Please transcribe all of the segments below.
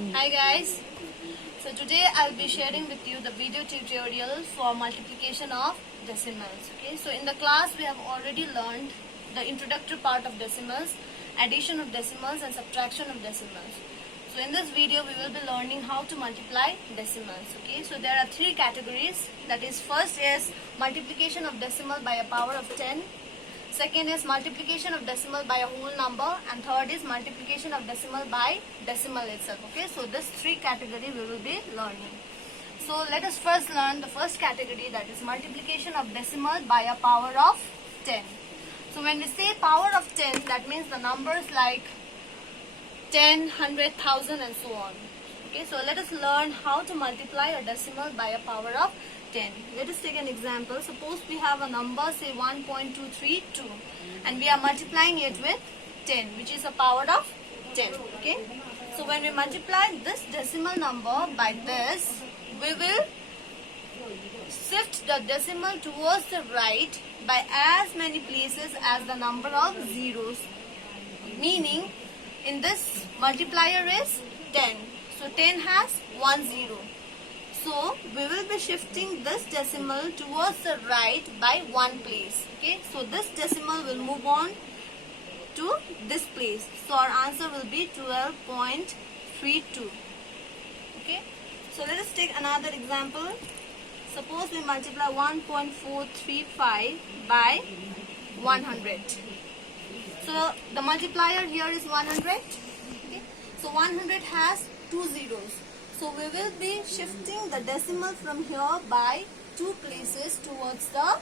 Hi guys, so today I'll be sharing with you the video tutorial for multiplication of decimals. Okay, so in the class we have already learned the introductory part of decimals, addition of decimals and subtraction of decimals. So in this video we will be learning how to multiply decimals. Okay, so there are three categories. That is, first is multiplication of decimal by a power of 10. Second is multiplication of decimal by a whole number, and third is multiplication of decimal by decimal itself. Okay, so this three category we will be learning. So let us first learn the first category, that is multiplication of decimal by a power of 10. So when we say power of 10, that means the numbers like 10, 100, 1000 and so on. Okay, so let us learn how to multiply a decimal by a power of 10. Let us take an example. Suppose we have a number, say 1.232, and we are multiplying it with 10, which is a power of 10. Okay, so when we multiply this decimal number by this, we will shift the decimal towards the right by as many places as the number of zeros, meaning in this multiplier is 10. So 10 has 1 0. So we will be shifting this decimal towards the right by one place. Okay, so this decimal will move on to this place. So our answer will be 12.32. Okay, so let us take another example. Suppose we multiply 1.435 by 100. So the multiplier here is 100. Okay, so 100 has 2 zeros. So we will be shifting the decimal from here by two places towards the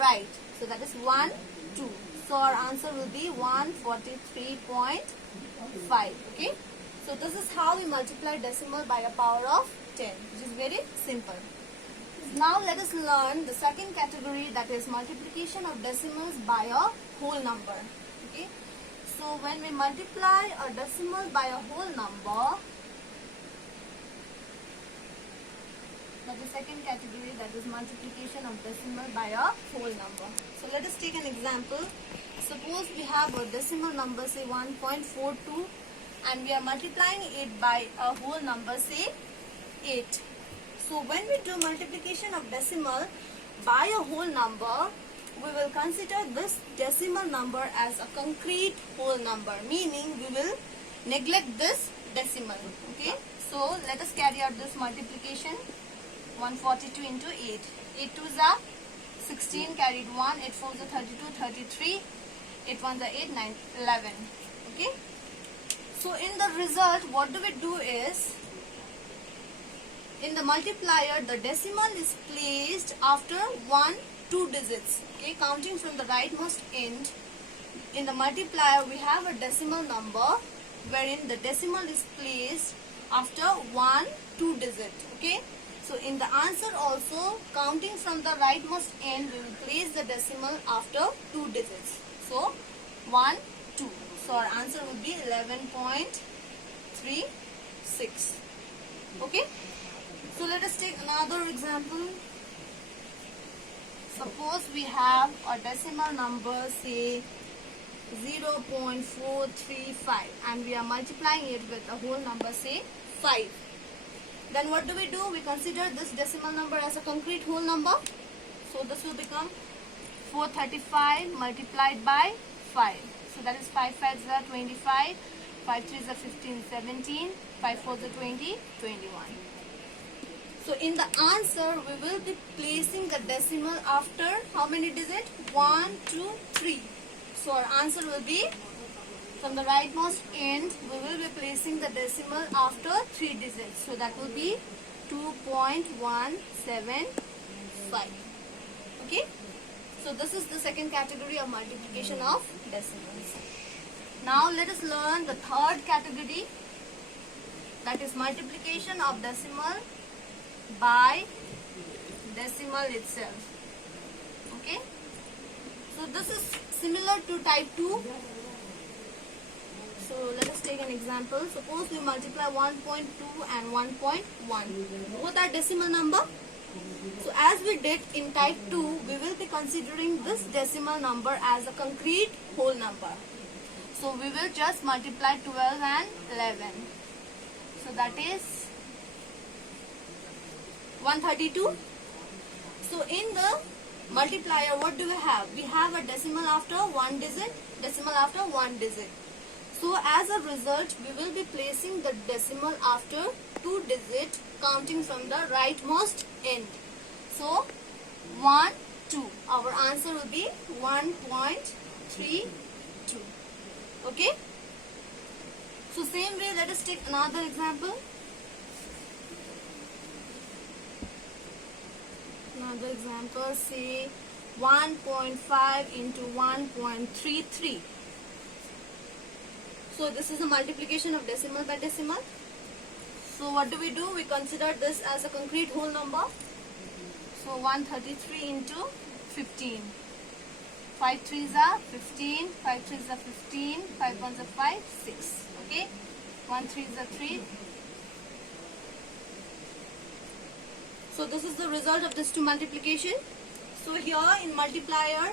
right. So that is 1, 2. So our answer will be 143.5. Okay. So this is how we multiply decimal by a power of 10, which is very simple. Now let us learn the second category, that is multiplication of decimals by a whole number. Okay. So when we multiply a decimal by a whole number, that is second category, that is multiplication of decimal by a whole number. So let us take an example. Suppose we have a decimal number, say 1.42, and we are multiplying it by a whole number, say 8. So when we do multiplication of decimal by a whole number, we will consider this decimal number as a concrete whole number, meaning we will neglect this decimal. Okay, so let us carry out this multiplication. 142 into 8. 8 2s are 16, carried 1. 8 4s are 32, 33. 8 1s are 8, 9, 11. Okay. So in the result, what do we do is, in the multiplier, the decimal is placed after 2 digits. Okay, counting from the rightmost end. In the multiplier, we have a decimal number wherein the decimal is placed after 2 digit. Okay. So in the answer also, counting from the rightmost end, we will place the decimal after 2 digits. So 1, 2. So our answer would be 11.36. Okay. So let us take another example. Suppose we have a decimal number, say 0.435, and we are multiplying it with a whole number, say 5. Then what do? We consider this decimal number as a concrete whole number. So this will become 435 multiplied by 5. So that is 5 5s are 25, 5 3s are 15, 17, 5 4s are 20, 21. So in the answer, we will be placing the decimal after how many digits? 1, 2, 3. So our answer will be, from the rightmost end, we will be placing the decimal after 3 digits. So that will be 2.175. Okay. So this is the second category of multiplication of decimals. Now let us learn the third category, that is multiplication of decimal by decimal itself. Okay. So this is similar to type 2. So let us take an example. Suppose we multiply 1.2 and 1.1. Both are decimal number. So as we did in type 2, we will be considering this decimal number as a concrete whole number. So we will just multiply 12 and 11. So that is 132. So in the multiplier, what do we have? We have a decimal after one digit, decimal after one digit. So as a result, we will be placing the decimal after two digits, counting from the rightmost end. So 1, 2. Our answer will be 1.32. Okay. So same way, let us take another example. Another example, say 1.5 into 1.33. So this is a multiplication of decimal by decimal. So what do? We consider this as a concrete whole number. So 133 into 15. 5 3s are 15, 5 3s are 15, 5 1s are 5, 6. Okay, 1 3s are 3. So this is the result of this two multiplication. So here in multiplier,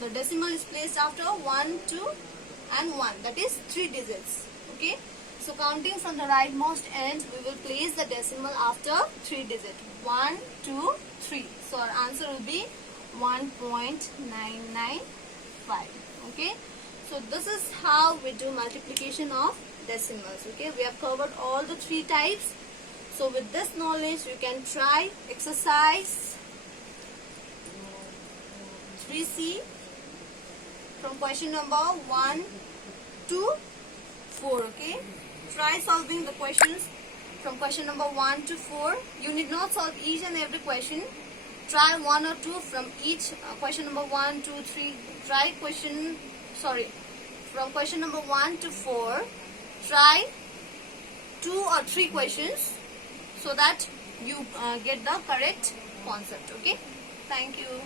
the decimal is placed after 1, 2 and 1. That is 3 digits. Okay. So counting from the rightmost end, we will place the decimal after 3 digits. 1, 2, 3. So our answer will be 1.995. Okay. So this is how we do multiplication of decimals. Okay. We have covered all the 3 types. So with this knowledge, you can try exercise 3C from question number 1 to 4. Okay. Try solving the questions from question number 1 to 4. You need not solve each and every question. Try 1 or 2 from each question number 1, 2, 3. Try from question number 1 to 4. Try 2 or 3 questions so that you get the correct concept. Okay. Thank you.